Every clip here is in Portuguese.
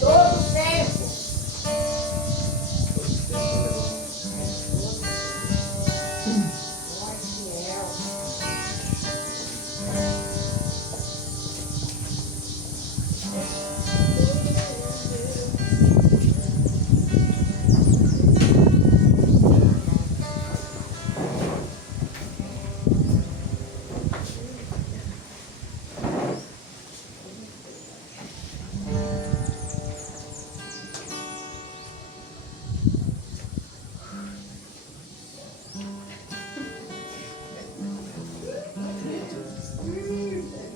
Todo tempo.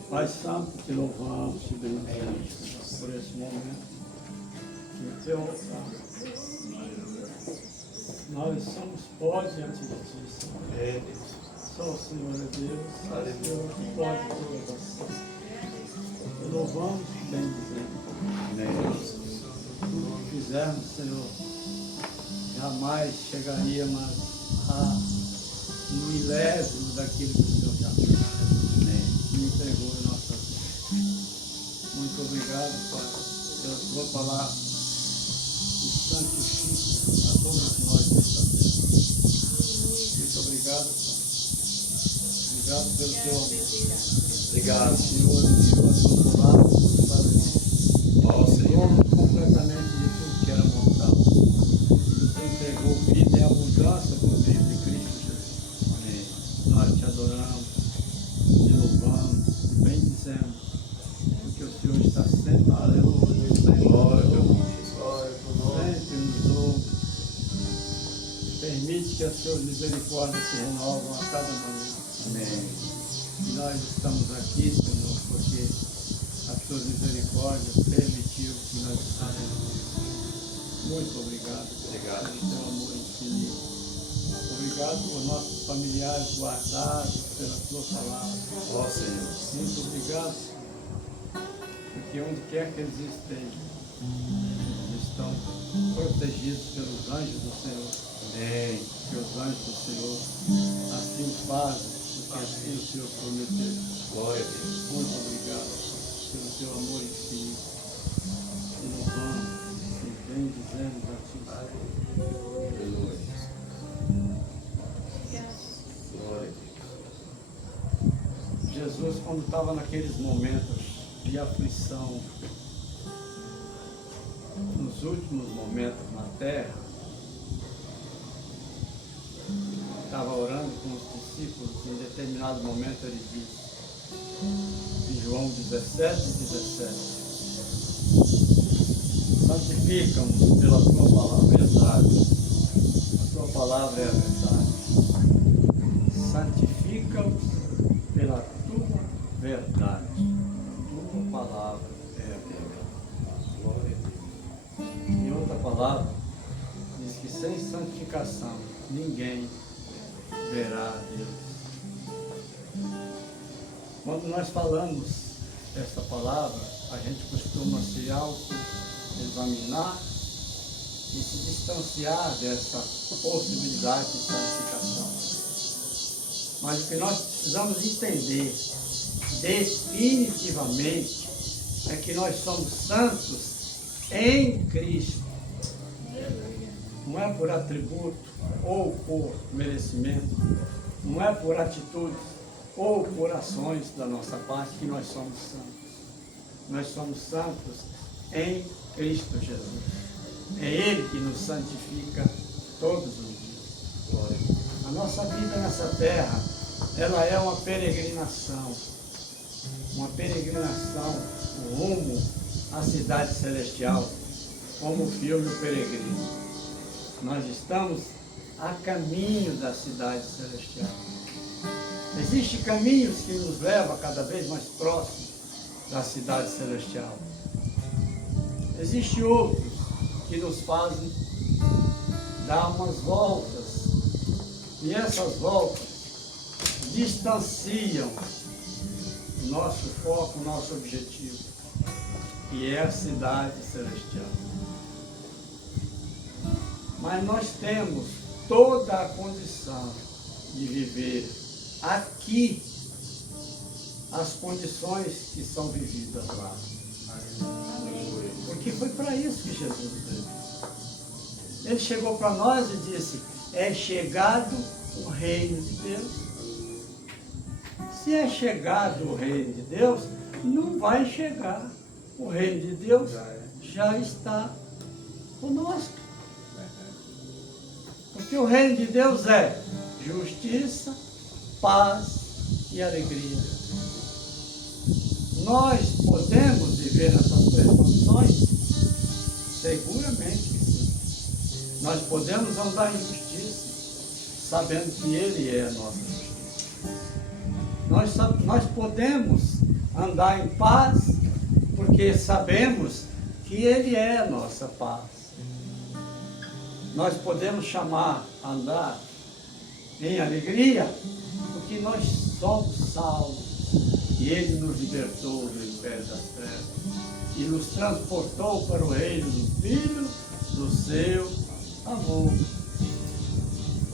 Pai Santo, te louvamos, te bendizemos por esse momento. No teu altar. Nós somos pó diante de ti, Senhor. Só o Senhor é Deus, só o Senhor que pode todas as coisas. Te louvamos, te bendizemos. Tudo que fizermos, Senhor, jamais chegaríamos a um milésimo daquilo que o Senhor já fez. Me entregou em nossas mãos. Muito obrigado, Pai, pela tua palavra que santifica a todos nós nesta terra. Muito obrigado, Pai. Obrigado pelo teu amor. Obrigado, Senhor, enviou a tua palavra para Senhor, completamente de tudo que era mortal. Nos entregou vida em abundância por meio de Cristo Jesus. Amém. Nós te adoramos. Te louvamos, te bendizemos, porque o Senhor está sempre aleluia, sempre nos ouve. Permite que as suas misericórdias se renovam a cada manhã. Amém. E nós estamos aqui, Senhor, porque as suas misericórdias permitiu que nós estaremos. Muito obrigado. Obrigado pelo teu amor infinito. Obrigado por nossos familiares guardados pela tua palavra. Ó Senhor. Muito obrigado, porque onde quer que eles estejam, eles estão protegidos pelos anjos do Senhor. Amém. Que os anjos do Senhor assim fazem, porque assim o Senhor prometeu. Glória a Deus. Muito obrigado pelo teu amor infinito. E louvamos e bendizemos a ti. Aleluia. Jesus, quando estava naqueles momentos de aflição, nos últimos momentos na terra, estava orando com os discípulos, em determinado momento ele disse, em João 17:17, santifica-nos pela tua palavra, verdade. A tua palavra é a verdade. Santifica-nos pela tua verdade. Tua palavra é a verdade. Glória a Deus. Em outra palavra, diz que sem santificação ninguém verá a Deus. Quando nós falamos esta palavra, a gente costuma se auto-examinar e se distanciar dessa possibilidade de santificação. Mas o que nós precisamos entender definitivamente é que nós somos santos em Cristo. Não é por atributo ou por merecimento, não é por atitudes ou por ações da nossa parte que nós somos santos. Nós somos santos em Cristo Jesus. É Ele que nos santifica todos os dias. A nossa vida nessa terra, ela é uma peregrinação rumo à cidade celestial, como o filme O Peregrino. Nós estamos a caminho da cidade celestial. Existem caminhos que nos levam cada vez mais próximos da cidade celestial. Existem outros que nos fazem dar umas voltas. E essas voltas distanciam nosso foco, nosso objetivo, que é a cidade celestial. Mas nós temos toda a condição de viver aqui as condições que são vividas lá. Por Porque foi para isso que Jesus veio. Ele chegou para nós e disse, é chegado o reino de Deus. Se é chegado o reino de Deus, não vai chegar. O reino de Deus já está conosco. Porque o reino de Deus é justiça, paz e alegria. Nós podemos viver nessas três condições? Seguramente que sim. Nós podemos andar em justiça, sabendo que Ele é a nossa justiça. Nós podemos andar em paz, porque sabemos que Ele é a nossa paz. Nós podemos andar em alegria, porque nós somos salvos. E Ele nos libertou do império das trevas e nos transportou para o reino do Filho do seu amor.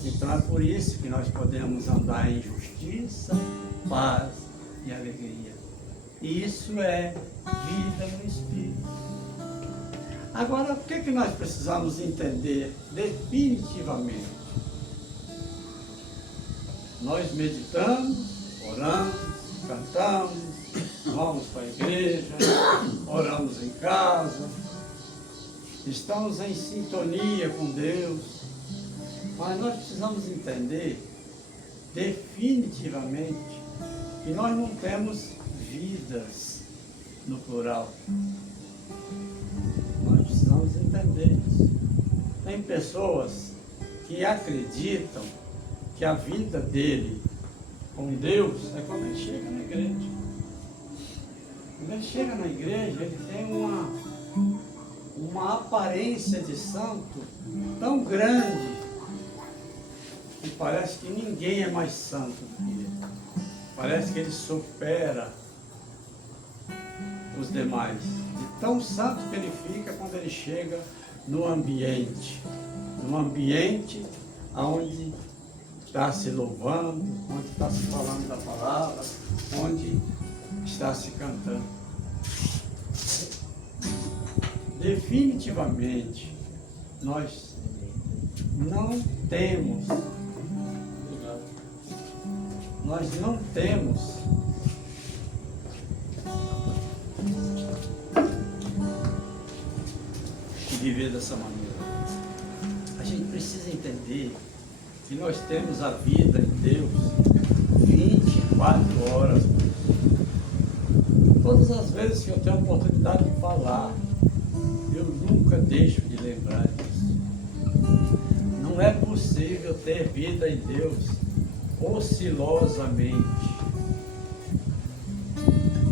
Então é por isso que nós podemos andar em justiça, paz e alegria. E isso é vida no Espírito. Agora, o que nós precisamos entender definitivamente? Nós meditamos, oramos, cantamos, vamos para a igreja, oramos em casa, estamos em sintonia com Deus, mas nós precisamos entender definitivamente que nós não temos vidas no plural. Nós precisamos entender isso. Tem pessoas que acreditam que a vida dele com Deus é quando ele chega na igreja. Quando ele chega na igreja, ele tem uma aparência de santo tão grande que parece que ninguém é mais santo do que ele. Parece que ele supera os demais. De tão santo que ele fica quando ele chega no ambiente onde está se louvando, onde está se falando da palavra, onde está se cantando. Definitivamente, nós não temos que viver dessa maneira. A gente precisa entender que nós temos a vida em Deus 24 horas por dia. Todas as vezes que eu tenho a oportunidade de falar, eu nunca deixo de lembrar disso. Não é possível ter vida em Deus oscilosamente.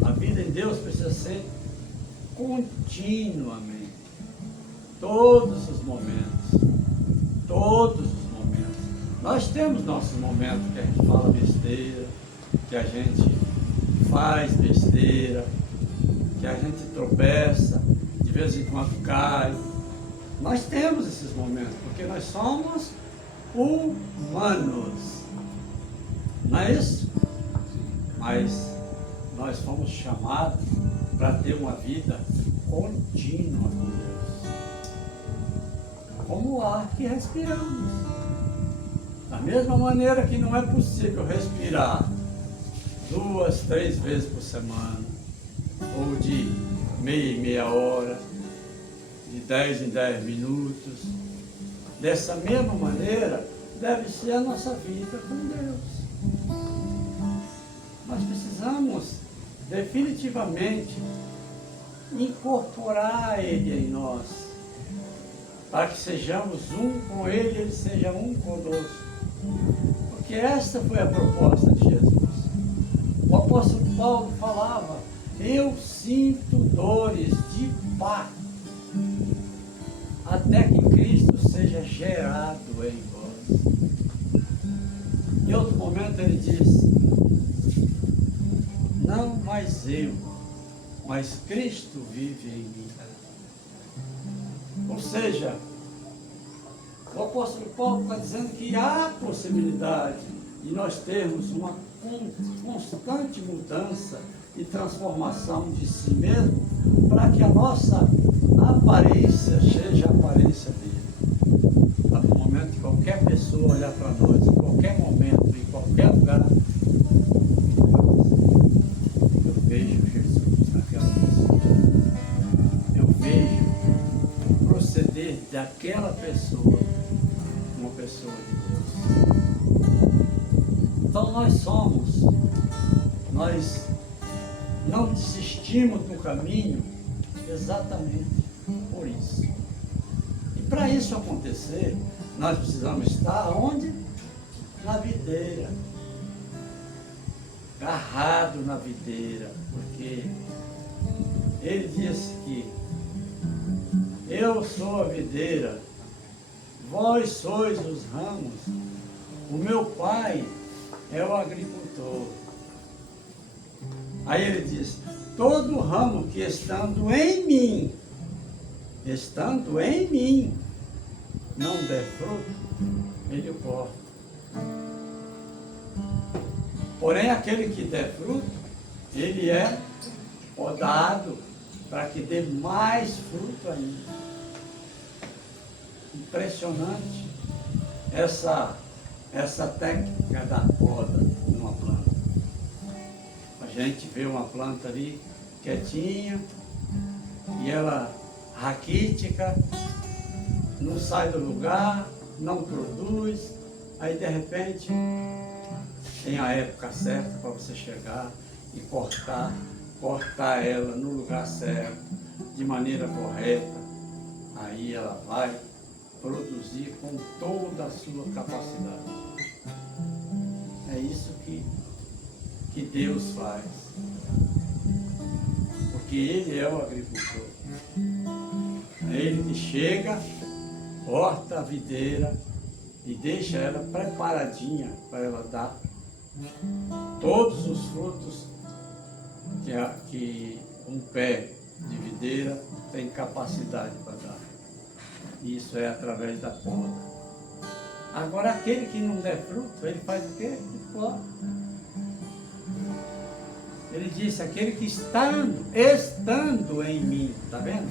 A vida em Deus precisa ser continuamente. Todos os momentos. Nós temos nossos momentos que a gente fala besteira, que a gente faz besteira, que a gente tropeça, de vez em quando cai. Nós temos esses momentos, porque nós somos humanos. Não é isso? Mas nós fomos chamados para ter uma vida contínua com Deus. Como o ar que respiramos. Da mesma maneira que não é possível respirar 2, 3 vezes por semana, ou de meia em meia hora, de 10 em 10 minutos. Dessa mesma maneira, deve ser a nossa vida com Deus. Nós precisamos definitivamente incorporar Ele em nós, para que sejamos um com Ele e Ele seja um conosco. Porque essa foi a proposta de Jesus. O apóstolo Paulo falava, eu sinto dores de parto, até que Cristo seja gerado em vós. Em outro momento ele disse, não mais eu, mas Cristo vive em mim. Ou seja, o apóstolo Paulo está dizendo que há possibilidade de nós termos uma constante mudança e transformação de si mesmo, para que a nossa a aparência, seja a aparência dele. No momento que qualquer pessoa olhar para nós, em qualquer momento, em qualquer lugar, eu vejo Jesus naquela pessoa. Eu vejo o proceder daquela pessoa, uma pessoa de Deus. Então nós não desistimos do caminho exatamente por isso. E para isso acontecer, nós precisamos estar onde? Na videira. Agarrado na videira, porque ele disse que eu sou a videira, vós sois os ramos, o meu pai é o agricultor. Aí ele diz, todo ramo que estando em mim, não der fruto, ele corta. Porém, aquele que der fruto, ele é podado para que dê mais fruto ainda. Impressionante essa técnica da poda numa planta. A gente vê uma planta ali quietinha e ela raquítica, não sai do lugar, não produz, aí de repente tem a época certa para você chegar e cortar ela no lugar certo, de maneira correta, aí ela vai produzir com toda a sua capacidade. É isso que Deus faz, porque Ele é o agricultor. É Ele que chega, corta a videira e deixa ela preparadinha para ela dar todos os frutos que um pé de videira tem capacidade para dar. Isso é através da poda. Agora, aquele que não der fruto, ele faz o quê? Ele corta. Ele disse, aquele que estando em mim, está vendo?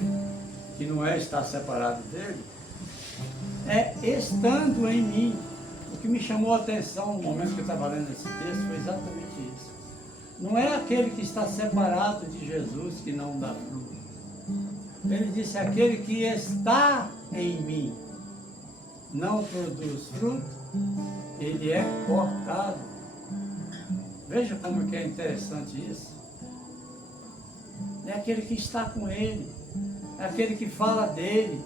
Que não é estar separado dele, é estando em mim. O que me chamou a atenção no momento que eu estava lendo esse texto foi exatamente isso. Não é aquele que está separado de Jesus que não dá fruto. Ele disse, aquele que está em mim não produz fruto, ele é cortado. Veja como que é interessante isso. É aquele que está com ele, é aquele que fala dele,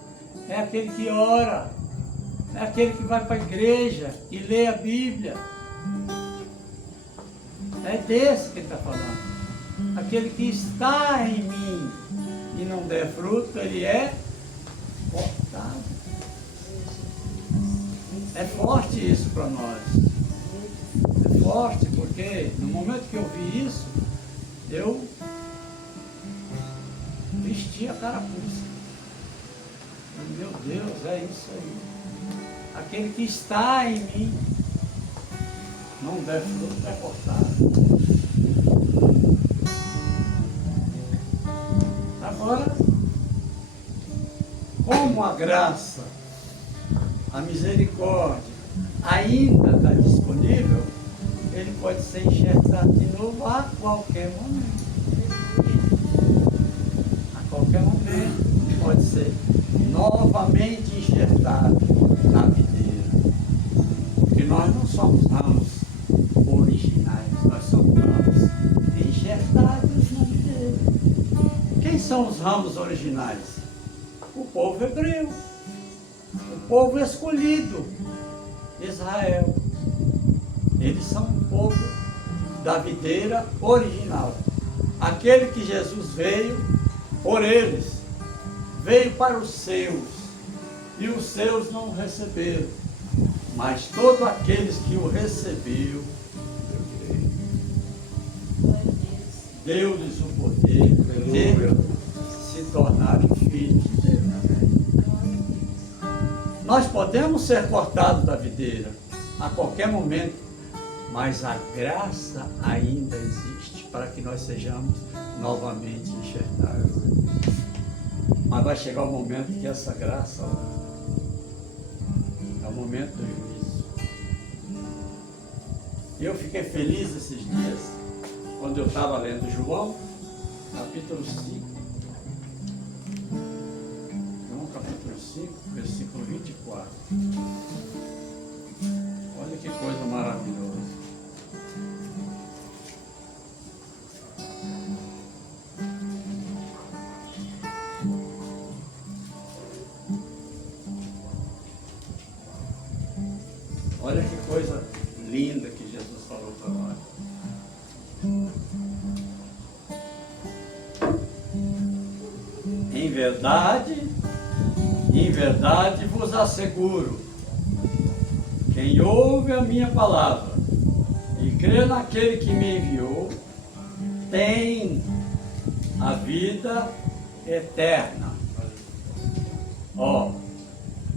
é aquele que ora, é aquele que vai para a igreja e lê a Bíblia. É desse que ele está falando. Aquele que está em mim e não der fruto, ele é cortado. É forte isso para nós. É forte porque no momento que eu vi isso, eu vesti a carapuça. Meu Deus, é isso aí. Aquele que está em mim não der fruto, é cortado. Agora, como a graça, a misericórdia ainda está disponível, ele pode ser enxertado de novo a qualquer momento. A qualquer momento pode ser novamente enxertado na videira. Porque nós não somos ramos originais, nós somos ramos enxertados na videira. Quem são os ramos originais? O povo hebreu, o povo escolhido, Israel. Eles são o povo da videira original. Aquele que Jesus veio por eles, veio para os seus, e os seus não o receberam. Mas todos aqueles que o receberam, deu-lhes o poder de se tornarem filhos de Deus. Nós podemos ser cortados da videira a qualquer momento, mas a graça ainda existe para que nós sejamos novamente enxertados. Mas vai chegar o momento que essa graça é o momento do juízo. Eu fiquei feliz esses dias, quando eu estava lendo João, capítulo 5. João, capítulo 5, versículo 24. Olha que coisa maravilhosa. Olha que coisa linda que Jesus falou para nós. Em verdade vos asseguro, quem ouve a minha palavra e crê naquele que me enviou, tem a vida eterna. Ó,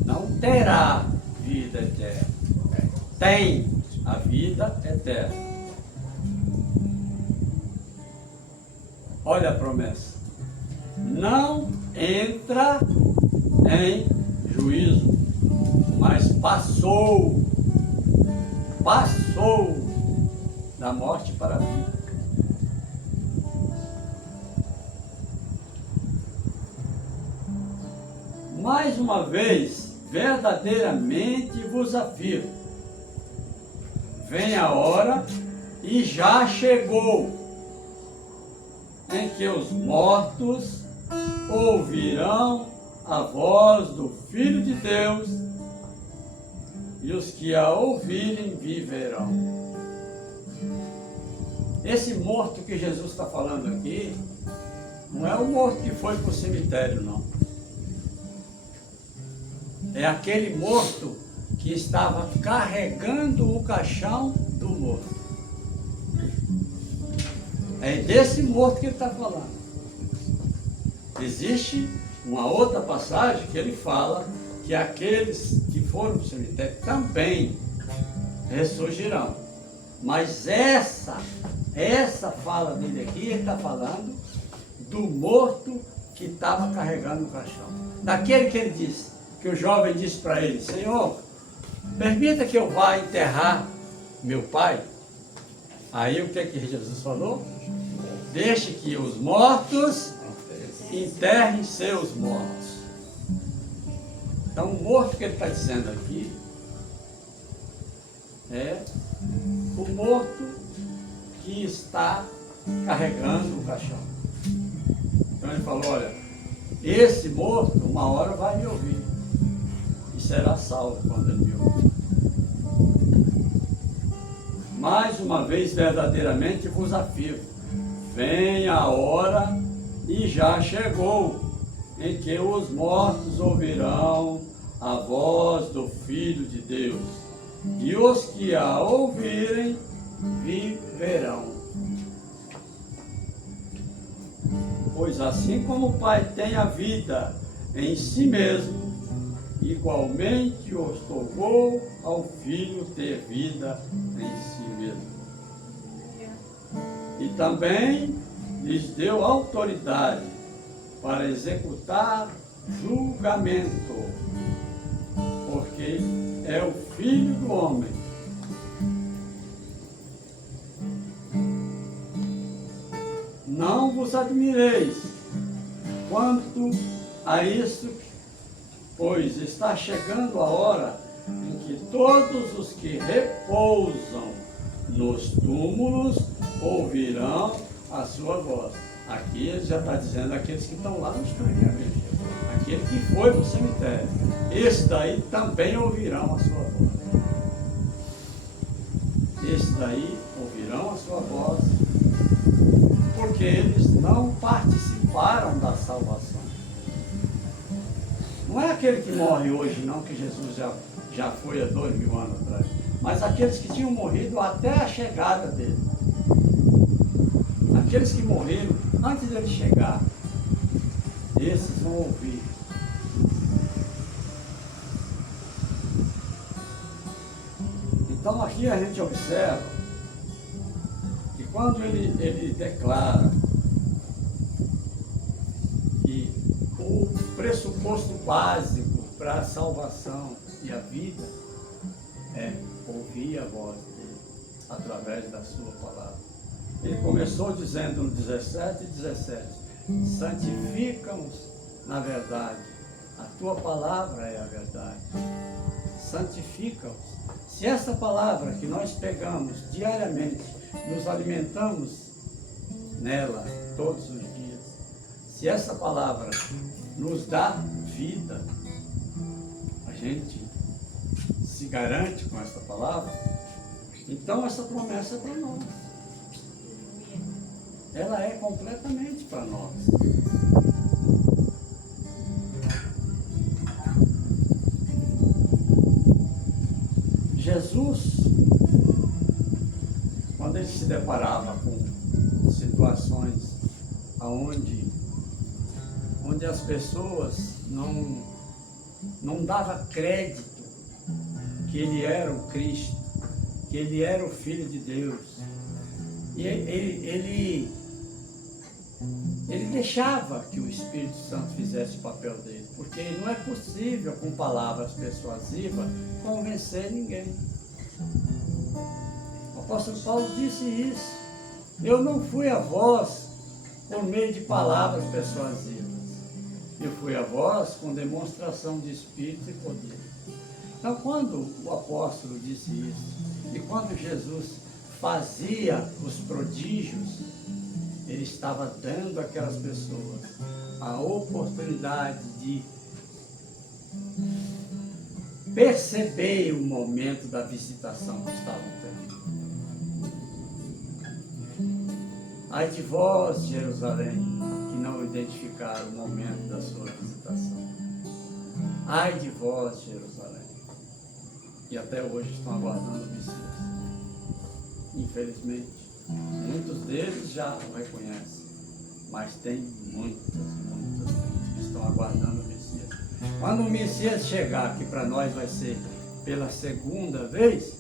não terá vida eterna. Tem a vida eterna. Olha a promessa. Não entra em juízo, mas passou da morte para a vida. Mais uma vez, verdadeiramente vos afirmo, vem a hora, e já chegou, em que os mortos ouvirão a voz do Filho de Deus, e os que a ouvirem viverão. Esse morto que Jesus está falando aqui, não é o morto que foi para o cemitério, não. É aquele morto que estava carregando o caixão do morto. É desse morto que ele está falando. Existe uma outra passagem que ele fala que aqueles que foram para o cemitério também ressurgirão. Mas essa fala dele aqui, ele está falando do morto que estava carregando o caixão. Daquele que ele disse, que o jovem disse para ele, Senhor, permita que eu vá enterrar meu pai. Aí o que Jesus falou? Deixe que os mortos enterrem seus mortos. Então o morto que ele está dizendo aqui é o morto que está carregando o caixão. Então ele falou, olha, esse morto uma hora vai me ouvir e será salvo quando ele me ouvir. Mais uma vez, verdadeiramente vos afirmo, vem a hora, e já chegou, em que os mortos ouvirão a voz do Filho de Deus, e os que a ouvirem viverão. Pois assim como o Pai tem a vida em si mesmo, igualmente outorgou ao Filho ter vida em si mesmo. E também lhes deu autoridade para executar julgamento, porque é o Filho do homem. Não vos admireis quanto a isso, pois está chegando a hora em que todos os que repousam nos túmulos ouvirão a sua voz. Aqui ele já está dizendo aqueles que estão lá nos túmulos, aquele que foi para o cemitério. Esse daí também ouvirão a sua voz. Esse daí ouvirão a sua voz, porque eles não participaram da salvação. Não é aquele que morre hoje, não, que Jesus já foi há 2000 anos atrás, mas aqueles que tinham morrido até a chegada dele. Aqueles que morreram antes dele chegar, esses vão ouvir. Então aqui a gente observa que quando ele declara que o o pressuposto básico para a salvação e a vida é ouvir a voz dele através da sua palavra. Ele começou dizendo no 17:17, santifica-os na verdade, a tua palavra é a verdade. Santifica-os. Se essa palavra que nós pegamos diariamente, nos alimentamos nela todos os dias, se essa palavra nos dá vida, a gente se garante com essa palavra, então essa promessa é para nós. Ela é completamente para nós. Jesus, quando ele se deparava com situações onde as pessoas não davam crédito que ele era o Cristo, que ele era o Filho de Deus, e ele deixava que o Espírito Santo fizesse o papel dele, porque não é possível, com palavras persuasivas, convencer ninguém. O apóstolo Paulo disse isso. Eu não fui a vós por meio de palavras persuasivas. Eu fui a vós com demonstração de Espírito e poder. Então, quando o apóstolo disse isso, e quando Jesus fazia os prodígios, ele estava dando àquelas pessoas a oportunidade de perceber o momento da visitação que estavam tendo. Ai de vós, Jerusalém, que não identificaram o momento da sua visitação. Ai de vós, Jerusalém, que até hoje estão aguardando o Messias. Infelizmente, muitos deles já o reconhecem, mas tem muitos que estão aguardando o Messias. Quando o Messias chegar, que para nós vai ser pela segunda vez,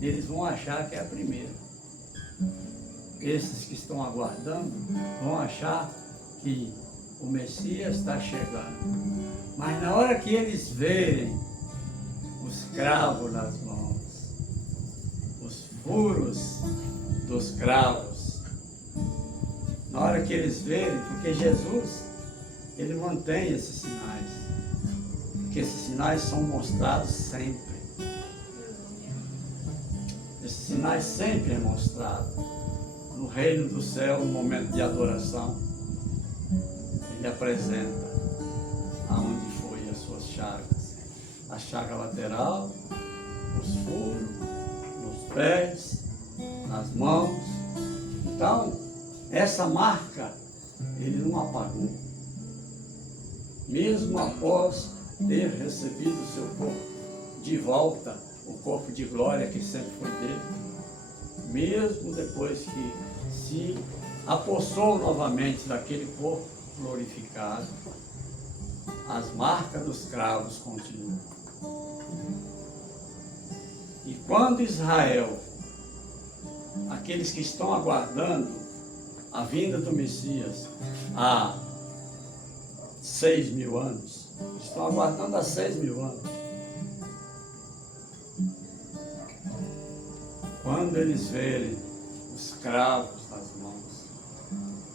eles vão achar que é a primeira. Esses que estão aguardando vão achar que o Messias está chegando. Mas na hora que eles verem os cravos nas mãos, os furos dos cravos, na hora que eles verem, porque Jesus, ele mantém esses sinais, porque esses sinais são mostrados sempre. Esses sinais sempre é mostrado. No reino do céu, no momento de adoração, ele apresenta aonde foi as suas chagas. A chaga lateral, os furos, nos pés, nas mãos. Então, essa marca, ele não apagou. Mesmo após ter recebido o seu corpo de volta, o corpo de glória que sempre foi dele, mesmo depois que se apossou novamente daquele corpo glorificado, as marcas dos cravos continuam. E quando Israel, aqueles que estão aguardando a vinda do Messias há 6.000 anos, estão aguardando há 6.000 anos, quando eles verem os cravos nas mãos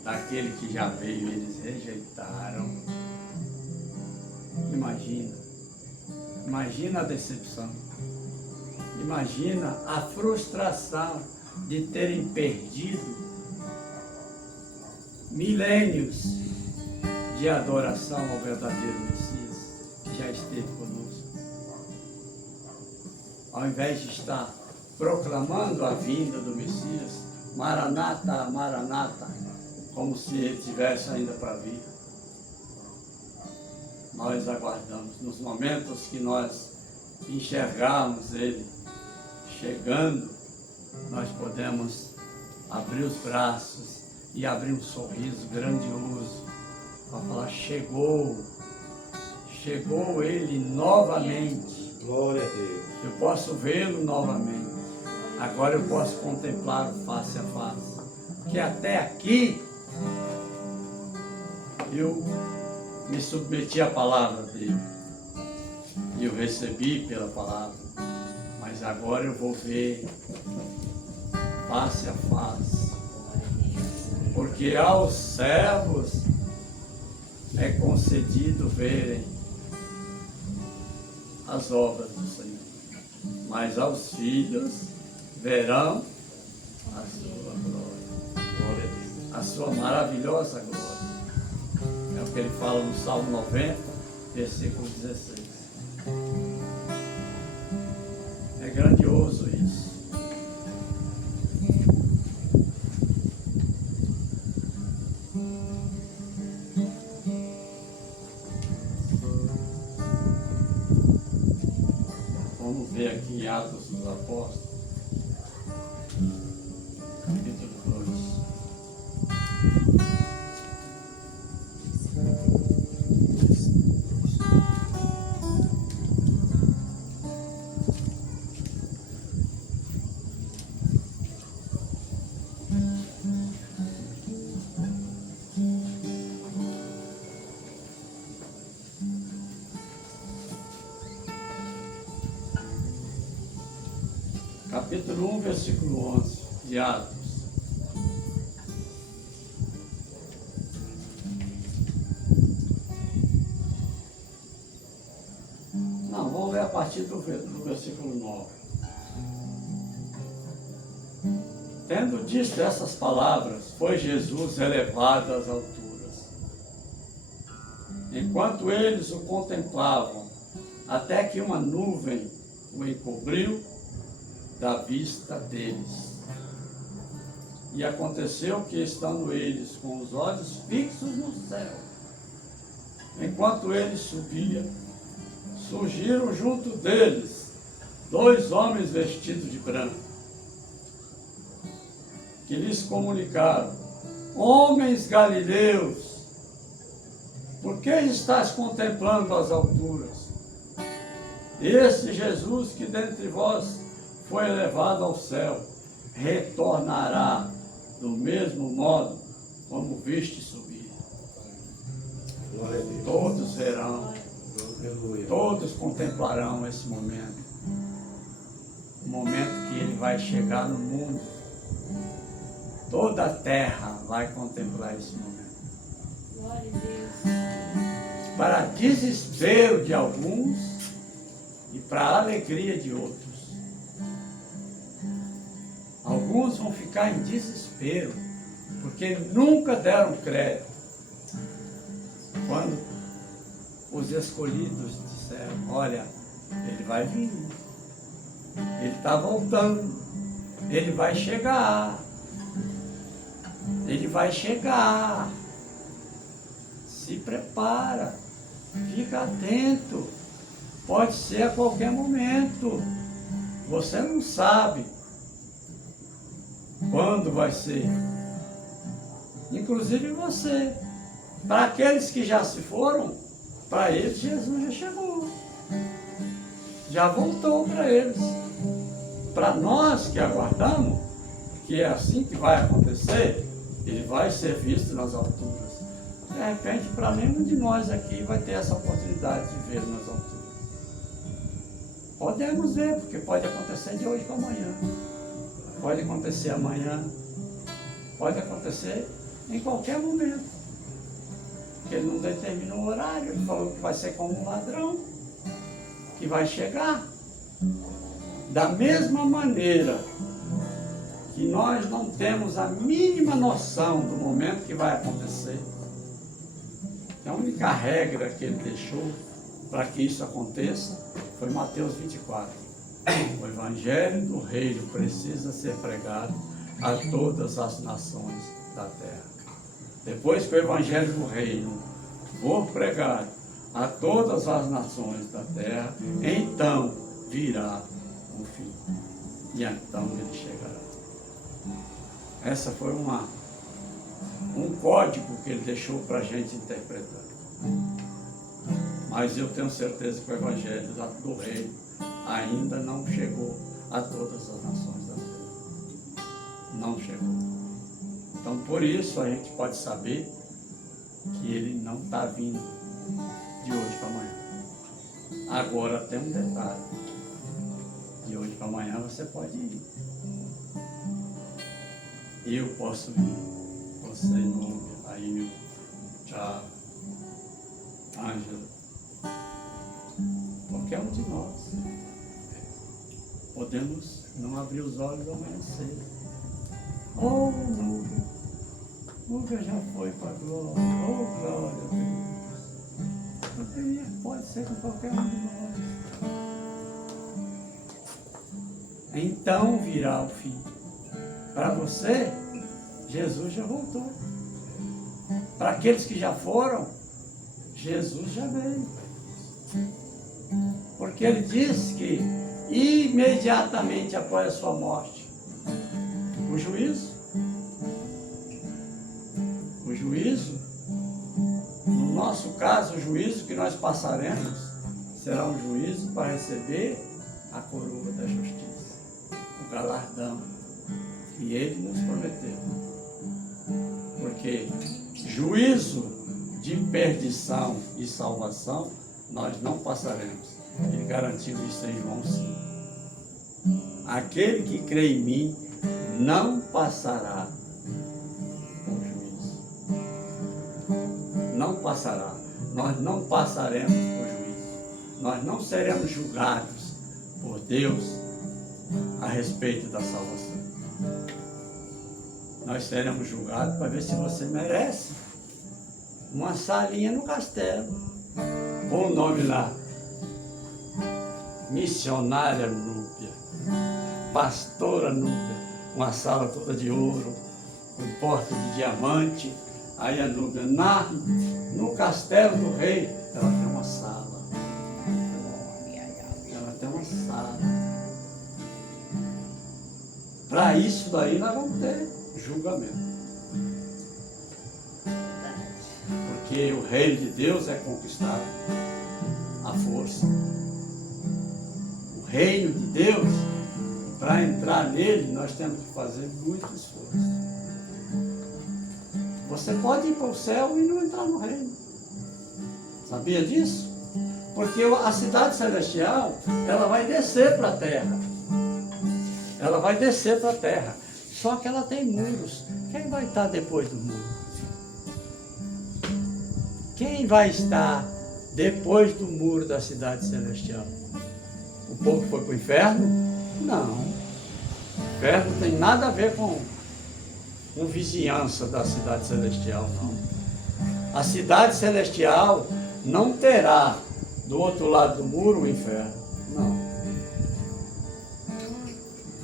daquele que já veio, eles rejeitaram. Imagina a decepção, imagina a frustração de terem perdido milênios de adoração ao verdadeiro Messias que já esteve conosco. Ao invés de estar proclamando a vinda do Messias, Maranata, Maranata, como se ele estivesse ainda para vir. Nós aguardamos, nos momentos que nós enxergarmos ele chegando, nós podemos abrir os braços e abrir um sorriso grandioso para falar: chegou ele novamente. Glória a Deus. Eu posso vê-lo novamente. Agora eu posso contemplá-lo face a face. Porque até aqui eu me submeti à palavra dele. E eu recebi pela palavra. Mas agora eu vou ver face a face. Porque aos servos é concedido verem as obras do Senhor. Mas aos filhos verão a sua glória, a sua maravilhosa glória. É o que ele fala no Salmo 90, versículo 16. É grandioso isso. Vamos ver aqui em Atos dos Apóstolos, capítulo 2. Capítulo 1, versículo 11 de Atos. Não, vamos ler a partir do versículo 9. Tendo dito essas palavras, foi Jesus elevado às alturas. Enquanto eles o contemplavam, até que uma nuvem o encobriu da vista deles. E aconteceu que, estando eles com os olhos fixos no céu, enquanto ele subia, surgiram junto deles 2 homens vestidos de branco, que lhes comunicaram: homens galileus, por que estáis contemplando as alturas? Este Jesus que dentre vós foi elevado ao céu, retornará do mesmo modo como viste subir. Todos verão, todos contemplarão esse momento. O momento que ele vai chegar no mundo. Toda a terra vai contemplar esse momento. Glória a Deus. Para desespero de alguns e para alegria de outros. Alguns vão ficar em desespero, porque nunca deram crédito. Quando os escolhidos disseram: olha, ele vai vir, ele está voltando, ele vai chegar, ele vai chegar. Se prepara, fica atento, pode ser a qualquer momento, você não sabe quando vai ser. Inclusive você. Para aqueles que já se foram, para eles Jesus já chegou. Já voltou para eles. Para nós que aguardamos, que é assim que vai acontecer, ele vai ser visto nas alturas. De repente, para nenhum de nós aqui vai ter essa oportunidade de ver nas alturas. Podemos ver, porque pode acontecer de hoje para amanhã. Pode acontecer amanhã, pode acontecer em qualquer momento. Porque ele não determinou o horário, ele falou que vai ser como um ladrão, que vai chegar. Da mesma maneira que nós não temos a mínima noção do momento que vai acontecer, a única regra que ele deixou para que isso aconteça foi Mateus 24. O Evangelho do Reino precisa ser pregado a todas as nações da terra. Depois que o Evangelho do Reino for pregado a todas as nações da terra, então virá o fim. E então ele chegará. Essa foi um código que ele deixou para a gente interpretar. Mas eu tenho certeza que o Evangelho do Reino ainda não chegou a todas as nações da terra. Não chegou. Então, por isso, a gente pode saber que ele não está vindo de hoje para amanhã. Agora tem um detalhe. De hoje para amanhã você pode ir. Eu posso ir. Você, Núbia, Aílio, Thiago, Ângela. Qualquer um de nós. Podemos não abrir os olhos amanhã cedo. Oh, Núbia. Núbia já foi para a glória. Oh, glória a Deus. Pode ser com qualquer um de nós. Então virá o fim. Para você, Jesus já voltou. Para aqueles que já foram, Jesus já veio. Porque ele disse que imediatamente após a sua morte, o juízo, no nosso caso, o juízo que nós passaremos será um juízo para receber a coroa da justiça, o galardão que ele nos prometeu. Porque juízo de perdição e salvação nós não passaremos. Ele garantiu isso em João 5. Aquele que crê em mim não passará por juízo. Não passará. Nós não passaremos por juízo. Nós não seremos julgados por Deus a respeito da salvação. Nós seremos julgados para ver se você merece uma salinha no castelo. Com o nome lá. Missionária Núbia, pastora Núbia, uma sala toda de ouro, com porta de diamante. Aí a Núbia, no castelo do rei, ela tem uma sala. Ela tem uma sala. Para isso daí nós vamos ter julgamento. Porque o reino de Deus é conquistado à força. O reino de Deus, para entrar nele, nós temos que fazer muito esforço. Você pode ir para o céu e não entrar no reino. Sabia disso? Porque a cidade celestial, ela vai descer para a terra. Ela vai descer para a terra. Só que ela tem muros. Quem vai estar depois do muro? Quem vai estar depois do muro da cidade celestial? O povo que foi para o inferno? Não. O inferno não tem nada a ver com vizinhança da cidade celestial, não. A cidade celestial não terá do outro lado do muro o inferno. Não.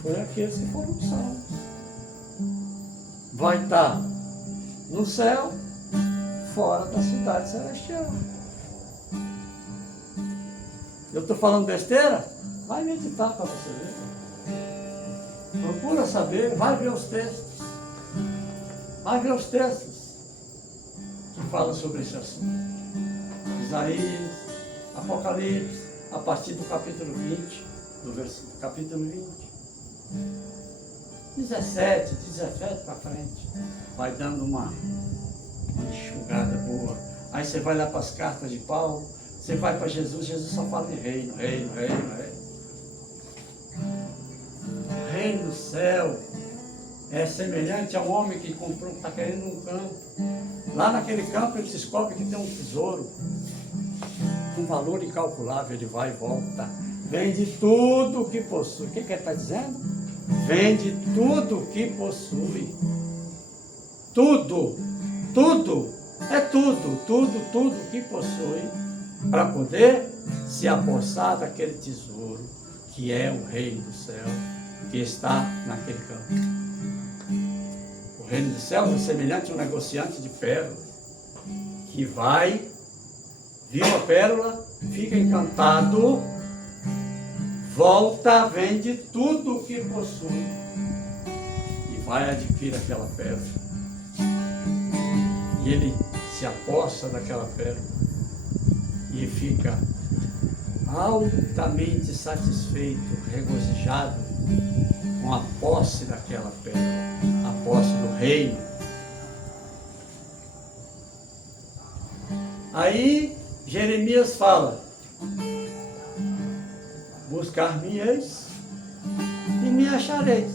Foi aqueles que foram salvos. Vai estar no céu, fora da cidade celestial. Eu estou falando besteira? Vai meditar para você ver. Procura saber, vai ver os textos. Vai ver os textos que falam sobre esse assunto. Isaías, Apocalipse, a partir do capítulo 20, do versículo, capítulo 20. 17 para frente. Vai dando uma enxugada boa. Aí você vai lá para as cartas de Paulo, você vai para Jesus, Jesus só fala em reino, reino, reino, reino. O reino do céu é semelhante a um homem que comprou, está querendo um campo. Lá naquele campo ele descobre que tem um tesouro, um valor incalculável, ele vai e volta. Vende tudo o que possui. O que ele está dizendo? Vende tudo o que possui. Tudo, tudo, é tudo que possui, para poder se apossar daquele tesouro, que é o reino do céu, que está naquele campo. O reino do céu é semelhante a um negociante de pérolas, que vai, viu a pérola, fica encantado, volta, vende tudo o que possui e vai adquirir aquela pérola. E ele se apossa daquela pérola e fica altamente satisfeito, regozijado com a posse daquela pérola, a posse do reino. Aí Jeremias fala: buscar-me-eis e me achareis,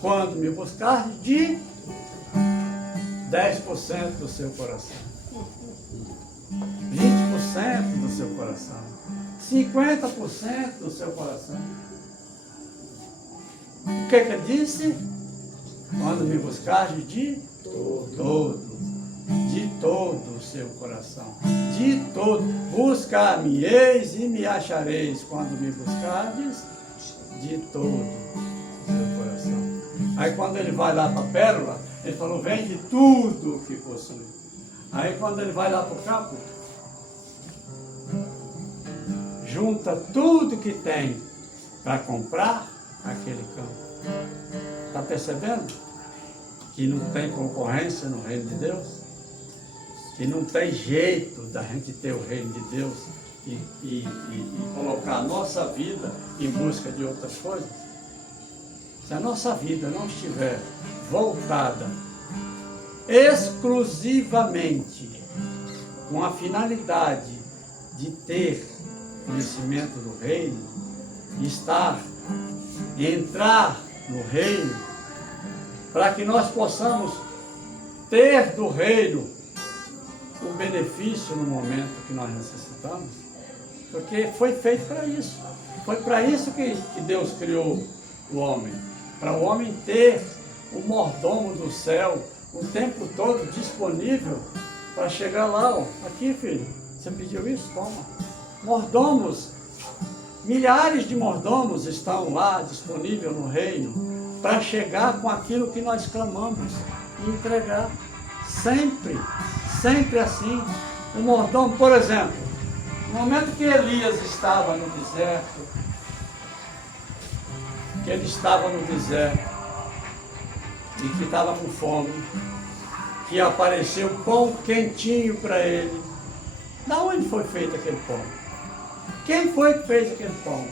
quando me buscardes de 10% do seu coração, 20% do seu coração, 50% do seu coração. O que ele disse? Quando me buscardes de todo o seu coração, de todo. Buscar-me-eis e me achareis, quando me buscardes de todo o seu coração. Aí quando ele vai lá para a pérola, ele falou: vende tudo o que possui. Aí quando ele vai lá para o campo, junta tudo que tem para comprar aquele campo. Está percebendo? Que não tem concorrência no reino de Deus? Que não tem jeito da gente ter o reino de Deus e colocar a nossa vida em busca de outras coisas? Se a nossa vida não estiver voltada exclusivamente com a finalidade de ter conhecimento do reino, entrar no reino, para que nós possamos ter do reino o benefício no momento que nós necessitamos, porque foi feito para isso. Foi para isso que Deus criou o homem, para o homem ter o mordomo do céu o tempo todo disponível para chegar lá, ó, aqui filho, você pediu isso? Toma. Mordomos, milhares de mordomos estão lá disponíveis no reino para chegar com aquilo que nós clamamos e entregar. Sempre, sempre assim. O mordomo, por exemplo, no momento que Elias estava no deserto, e que estava com fome, que apareceu pão quentinho para ele. Da onde foi feito aquele pão? Quem foi que fez aquele pão?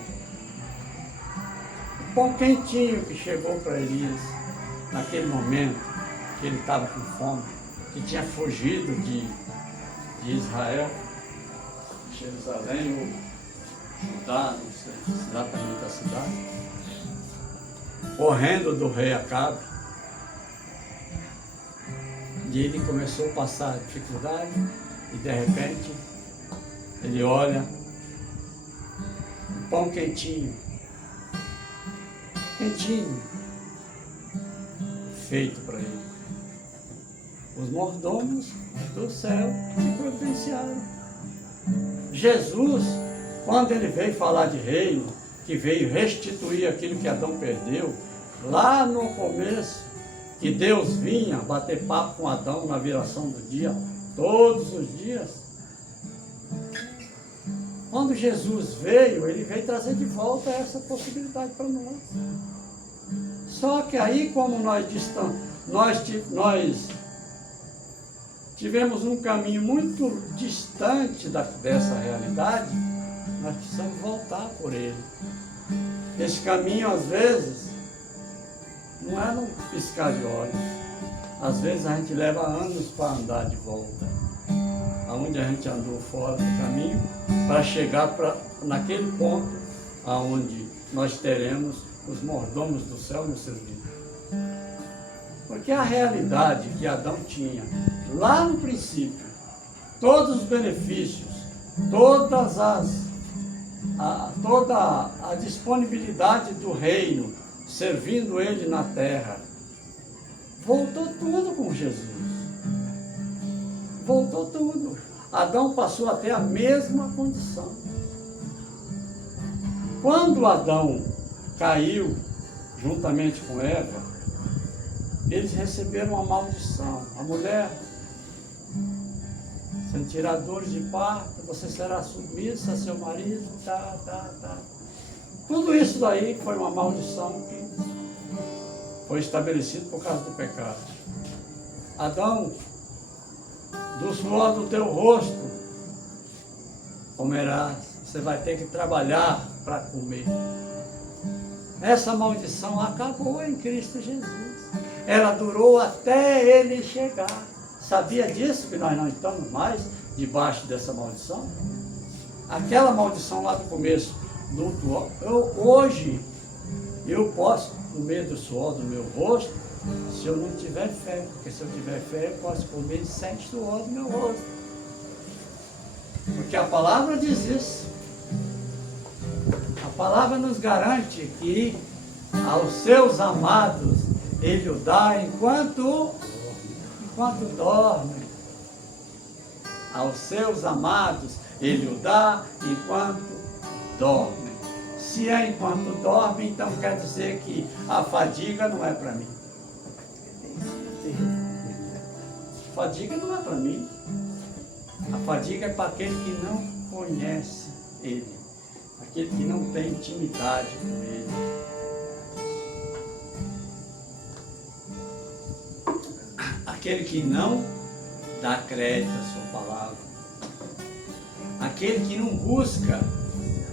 O pão quentinho que chegou para Elias naquele momento que ele estava com fome, que tinha fugido de Israel, Jerusalém ou Judá, não sei exatamente a cidade, correndo do rei Acabe. E ele começou a passar dificuldade e de repente ele olha um pão quentinho, feito para ele. Os mordomos do céu que providenciaram. Jesus, quando ele veio falar de reino, que veio restituir aquilo que Adão perdeu, lá no começo, que Deus vinha bater papo com Adão na viração do dia, todos os dias. Quando Jesus veio, ele veio trazer de volta essa possibilidade para nós. Só que aí, como nós tivemos um caminho muito distante dessa realidade, nós precisamos voltar por ele. Esse caminho, às vezes, não é num piscar de olhos. Às vezes a gente leva anos para andar de volta, aonde a gente andou fora do caminho, para chegar naquele ponto aonde nós teremos os mordomos do céu nos servindo. Porque a realidade que Adão tinha lá no princípio, todos os benefícios, toda a disponibilidade do reino, servindo ele na terra, voltou tudo com Jesus. Voltou tudo. Adão passou a ter a mesma condição. Quando Adão caiu, juntamente com Eva, eles receberam uma maldição. A mulher, sendo tiradores de parto, você será submissa a seu marido, Tudo isso daí foi uma maldição que foi estabelecida por causa do pecado. Adão, do suor do teu rosto comerás, você vai ter que trabalhar para comer. Essa maldição acabou em Cristo Jesus. Ela durou até ele chegar. Sabia disso, que nós não estamos mais debaixo dessa maldição? Aquela maldição lá do começo, hoje eu posso comer do suor do meu rosto, se eu não tiver fé, porque se eu tiver fé eu posso comer sem suor do meu rosto. Porque a palavra diz isso. A palavra nos garante que aos seus amados Ele o dá enquanto dorme. Aos seus amados Ele o dá enquanto dorme. Se é enquanto dorme, então quer dizer que a fadiga não é para mim. Fadiga não é para mim. A fadiga é para aquele que não conhece Ele, aquele que não tem intimidade com Ele. Aquele que não dá crédito à sua palavra. Aquele que não busca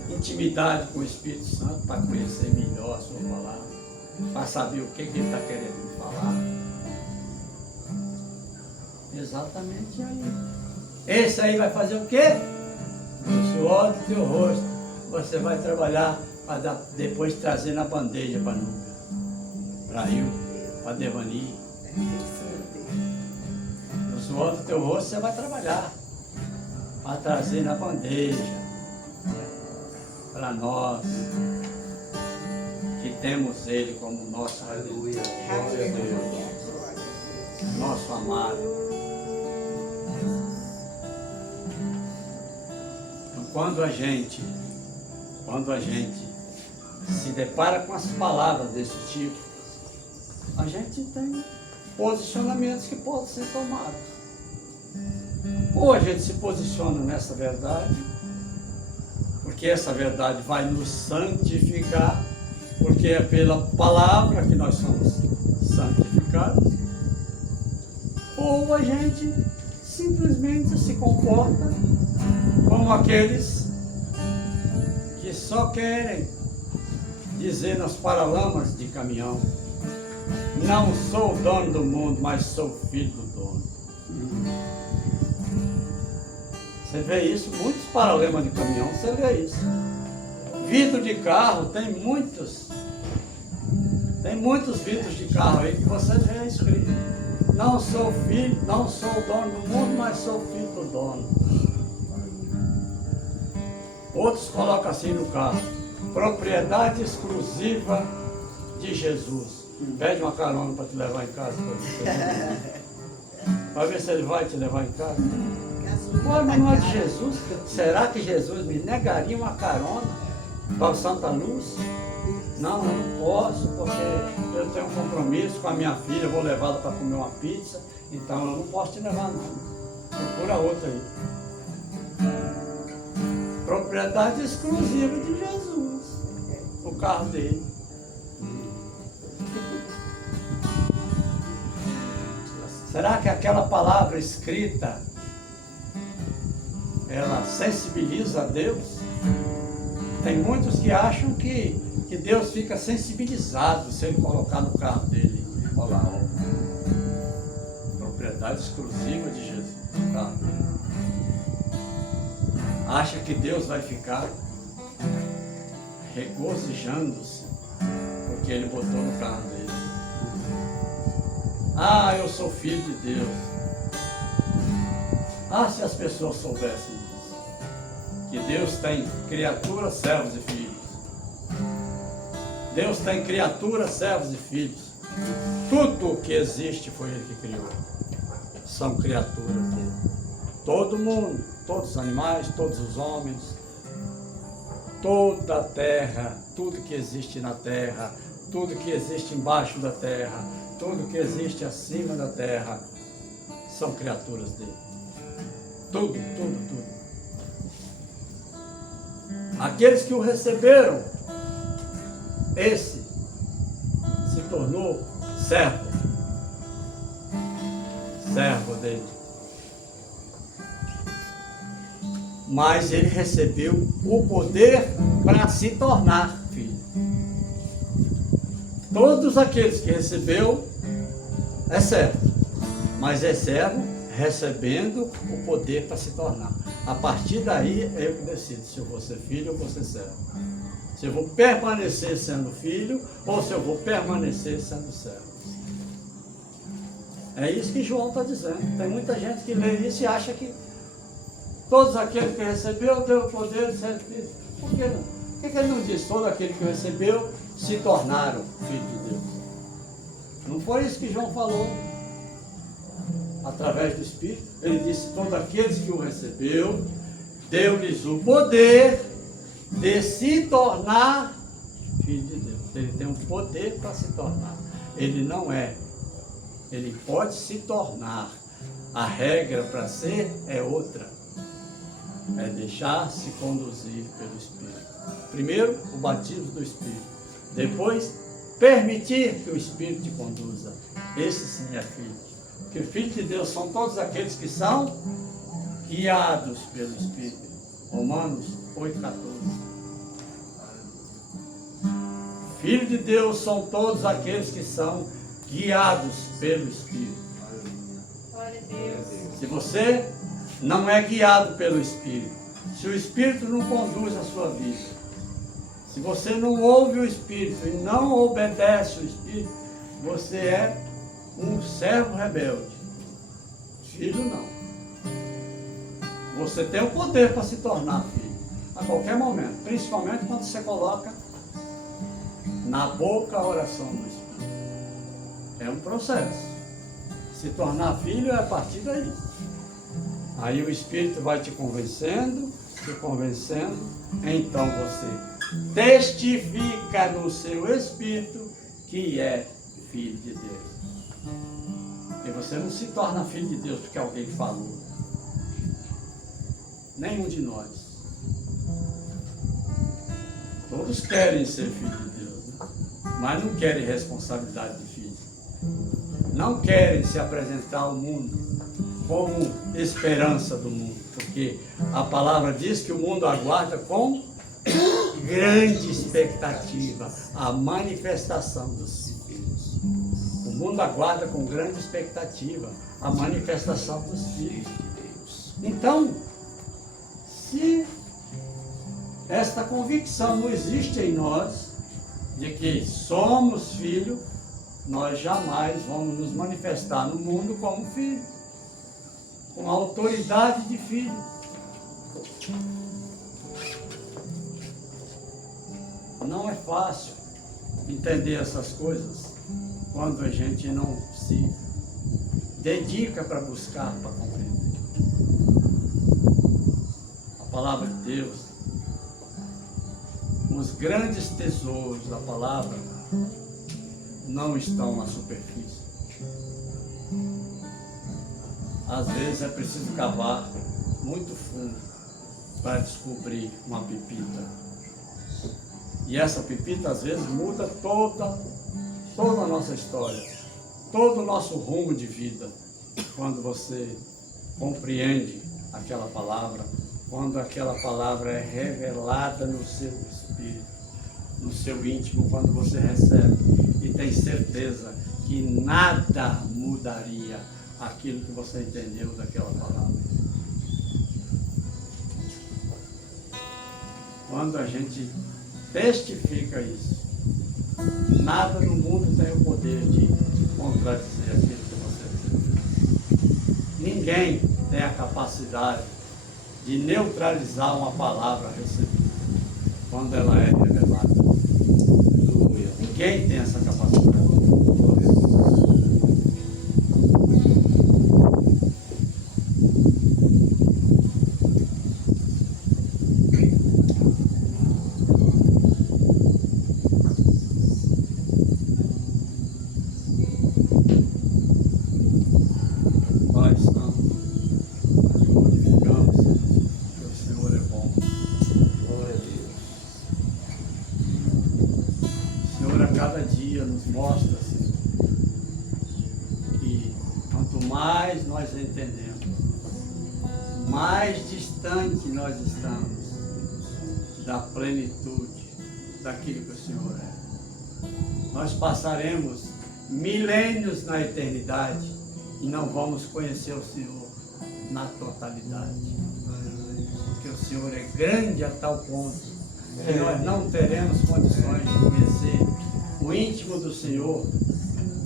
intimidade com o Espírito Santo para conhecer melhor a sua palavra, para saber o que Ele está querendo me falar. Exatamente aí. Esse aí vai fazer o quê? No suor do teu rosto. Você vai trabalhar para depois trazer na bandeja para Núbia, para Rio, para Devani. No suor do teu rosto você vai trabalhar para trazer na bandeja para nós que temos Ele como nosso Aleluia. Glória a Deus. Nosso amado. Então, quando a gente se depara com as palavras desse tipo, a gente tem posicionamentos que podem ser tomados. Ou a gente se posiciona nessa verdade, porque essa verdade vai nos santificar, porque é pela palavra que nós somos santificados. Ou a gente simplesmente se comporta como aqueles que só querem dizer nas paralamas de caminhão: não sou o dono do mundo, mas sou filho do dono. Você vê isso, muitos paralamas de caminhão, você vê isso. Vidro de carro, tem muitos vidros de carro aí que você vê escrito: não sou filho, não sou o dono do mundo, mas sou filho do dono. Outros colocam assim no carro: propriedade exclusiva de Jesus. Pede uma carona para te levar em casa. Para ver se ele vai te levar em casa. Pô, mas não é de Jesus? Será que Jesus me negaria uma carona para o Santa Luz? Não, eu não posso, porque eu tenho um compromisso com a minha filha, eu vou levá-la para comer uma pizza, então eu não posso te levar não. Procura outra aí. Propriedade exclusiva de Jesus, o carro dele. Será que aquela palavra escrita, ela sensibiliza a Deus? Tem muitos que acham que Deus fica sensibilizado se ele colocar no carro dele. Olha lá, ó. Propriedade exclusiva de Jesus, o carro. Acha que Deus vai ficar regozijando-se porque ele botou no carro dele. Ah, eu sou filho de Deus. Ah, se as pessoas soubessem disso. Que Deus tem criaturas, servos e filhos. Deus tem criaturas, servos e filhos. Tudo que existe foi Ele que criou. São criaturas dele. Todo mundo, todos os animais, todos os homens, toda a terra, tudo que existe na terra, tudo que existe embaixo da terra, tudo que existe acima da terra, são criaturas dele. Tudo, tudo, tudo. Aqueles que o receberam, esse se tornou servo dele. Mas ele recebeu o poder para se tornar filho. Todos aqueles que recebeu é servo, mas é servo recebendo o poder para se tornar. A partir daí, eu que decido se eu vou ser filho ou vou ser servo. Se eu vou permanecer sendo filho ou se eu vou permanecer sendo servo. É isso que João está dizendo. Tem muita gente que lê isso e acha que todos aqueles que recebeu têm o poder de ser filho. Por que não? Por que ele não diz todo aquele que recebeu se tornaram filhos de Deus? Não foi isso que João falou. Através do Espírito, ele disse: todos aqueles que o recebeu, deu-lhes o poder de se tornar filho de Deus. Ele tem um poder para se tornar. Ele não é. Ele pode se tornar. A regra para ser é outra. É deixar-se conduzir pelo Espírito. Primeiro, o batismo do Espírito. Depois, permitir que o Espírito te conduza. Esse sim é filho. Porque filhos de Deus são todos aqueles que são guiados pelo Espírito. Romanos 8,14. Filhos de Deus são todos aqueles que são guiados pelo Espírito. Glória a Deus. Se você não é guiado pelo Espírito, se o Espírito não conduz a sua vida, se você não ouve o Espírito e não obedece o Espírito, você é um servo rebelde. Filho não. Você tem o poder para se tornar filho a qualquer momento, principalmente quando você coloca na boca a oração do Espírito. É um processo. Se tornar filho é a partir daí. Aí o Espírito vai te convencendo, então você testifica no seu Espírito que é filho de Deus. E você não se torna filho de Deus porque alguém falou. Nenhum de nós. Todos querem ser filho de Deus, né? Mas não querem responsabilidade de filho. Não querem se apresentar ao mundo como esperança do mundo. Porque a palavra diz que o mundo aguarda com grande expectativa a manifestação dos filhos. O mundo aguarda com grande expectativa a manifestação dos filhos de Deus. Então, se esta convicção não existe em nós, de que somos filhos, nós jamais vamos nos manifestar no mundo como filhos, com a autoridade de filho. Não é fácil entender essas coisas quando a gente não se dedica para buscar, para compreender. A palavra de Deus, os grandes tesouros da palavra não estão na superfície. Às vezes é preciso cavar muito fundo para descobrir uma pepita. E essa pepita às vezes muda toda a nossa história, todo o nosso rumo de vida, quando você compreende aquela palavra, quando aquela palavra é revelada no seu espírito, no seu íntimo, quando você recebe e tem certeza que nada mudaria aquilo que você entendeu daquela palavra. Quando a gente testifica isso, nada no mundo tem o poder de contradizer aquilo que você entendeu. Ninguém tem a capacidade de neutralizar uma palavra recebida quando ela é revelada. Ninguém tem essa capacidade. Cada dia nos mostra que quanto mais nós entendemos, mais distante nós estamos da plenitude daquilo que o Senhor é. Nós passaremos milênios na eternidade e não vamos conhecer o Senhor. na totalidade. Porque o Senhor é grande a tal ponto que nós não teremos condições de conhecer o íntimo do Senhor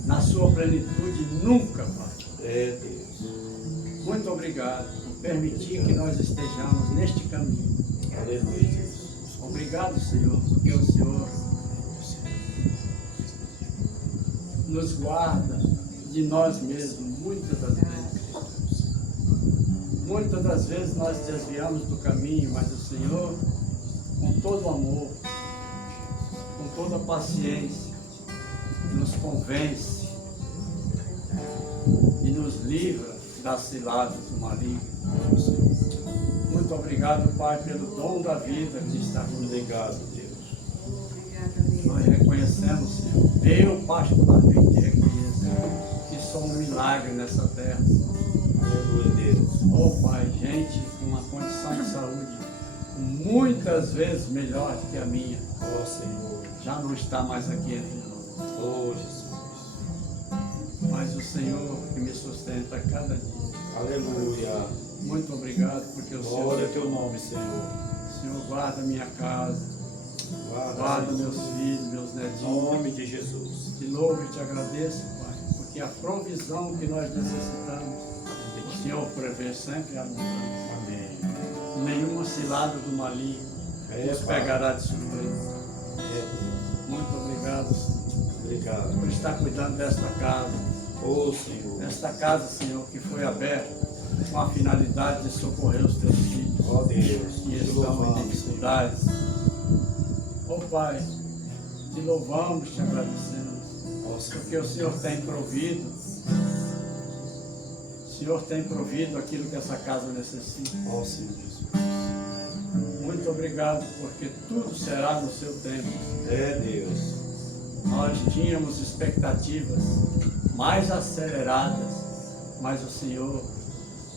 na sua plenitude nunca, Pai. É, Deus. Muito obrigado por permitir que nós estejamos neste caminho. Aleluia, Jesus. Obrigado, Senhor, porque o Senhor nos guarda de nós mesmos muitas das vezes. Muitas das vezes nós desviamos do caminho, mas o Senhor, com todo amor, com toda paciência, nos convence e nos livra das ciladas do maligno. Muito obrigado, Pai, pelo dom da vida que está conosco. Obrigado, Deus. Nós reconhecemos, Senhor, eu particularmente reconheço que sou um milagre nessa terra. Aleluia, Deus. Oh, Pai, gente com uma condição de saúde muitas vezes melhor que a minha, Ó Senhor. já não está mais aqui entre nós. Oh Jesus. Mas o Senhor que me sustenta a cada dia. Aleluia. Muito obrigado, porque o Senhor, Glória ao teu nome, Senhor. o Senhor guarda minha casa, guarda Senhor. meus filhos, meus Em netinhos. nome de Jesus. Te louvo e te agradeço, Pai, porque a provisão que nós necessitamos, o Senhor prevê sempre a abundância. Amém. Nenhuma cilada do maligno nos Pai. pegará de surpresa. É, Muito obrigado, Senhor, obrigado. por estar cuidando desta casa. Oh Senhor. Desta casa, Senhor, que foi aberta com a finalidade de socorrer os teus filhos Ó Deus. que Te estão em louvamos, dificuldades. Oh Pai, te louvamos, te agradecemos, Ó Senhor. porque o Senhor tem provido. O Senhor tem provido aquilo que essa casa necessita. Ó Senhor Jesus. Muito obrigado, porque tudo será no seu tempo. É Deus. Nós tínhamos expectativas mais aceleradas, mas o Senhor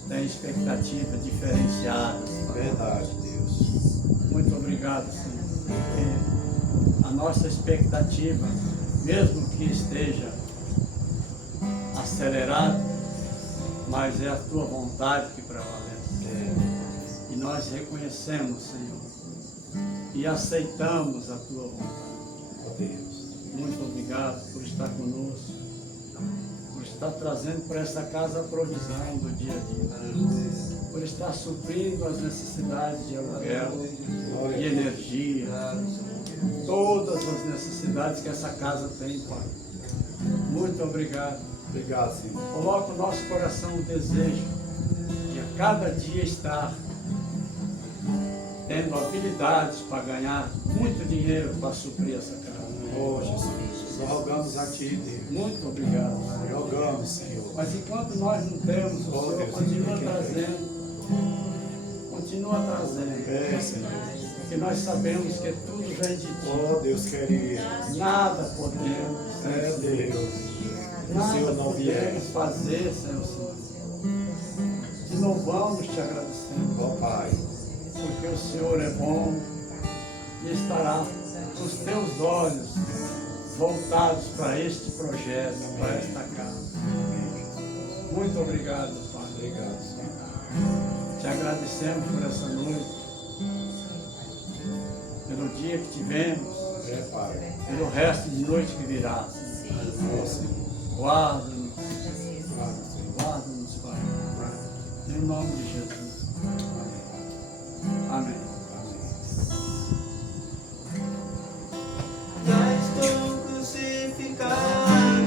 tem expectativas diferenciadas. Verdade, Deus. Muito obrigado, Senhor, porque a nossa expectativa, mesmo que esteja acelerada, mas é a tua vontade que prevalece. É. E nós reconhecemos, Senhor, e aceitamos a tua vontade. Ó Deus. Muito obrigado por estar conosco, por estar trazendo para essa casa a provisão do dia a dia, por estar suprindo as necessidades de aluguel, Glória de a Deus. energia, todas as necessidades que essa casa tem, Pai. Muito obrigado. Obrigado, Senhor. Coloca no nosso coração o desejo de a cada dia estar tendo habilidades para ganhar muito dinheiro para suprir essa casa. Oh Jesus. Nós rogamos a Ti, Deus. Muito obrigado. Rogamos, Senhor. Mas enquanto nós não temos, o Oh, Senhor Deus, continua quem trazendo. Continua trazendo. É, Senhor. Porque nós sabemos que tudo vem de Ti. Oh Deus querido. Nada podemos. É Deus. O Nada Senhor não vier. podemos fazer sem o Senhor. Te louvamos, te agradecemos. Ó Pai. Porque o Senhor é bom e estará com os teus olhos voltados para este projeto, para esta casa. Muito obrigado, Pai. Obrigado, Senhor. Te agradecemos por essa noite, pelo dia que tivemos, É, Pai. pelo resto de noite que virá. Ó Senhor. Guarda-nos, Senhor. guarda-nos, Pai. Em nome de Jesus.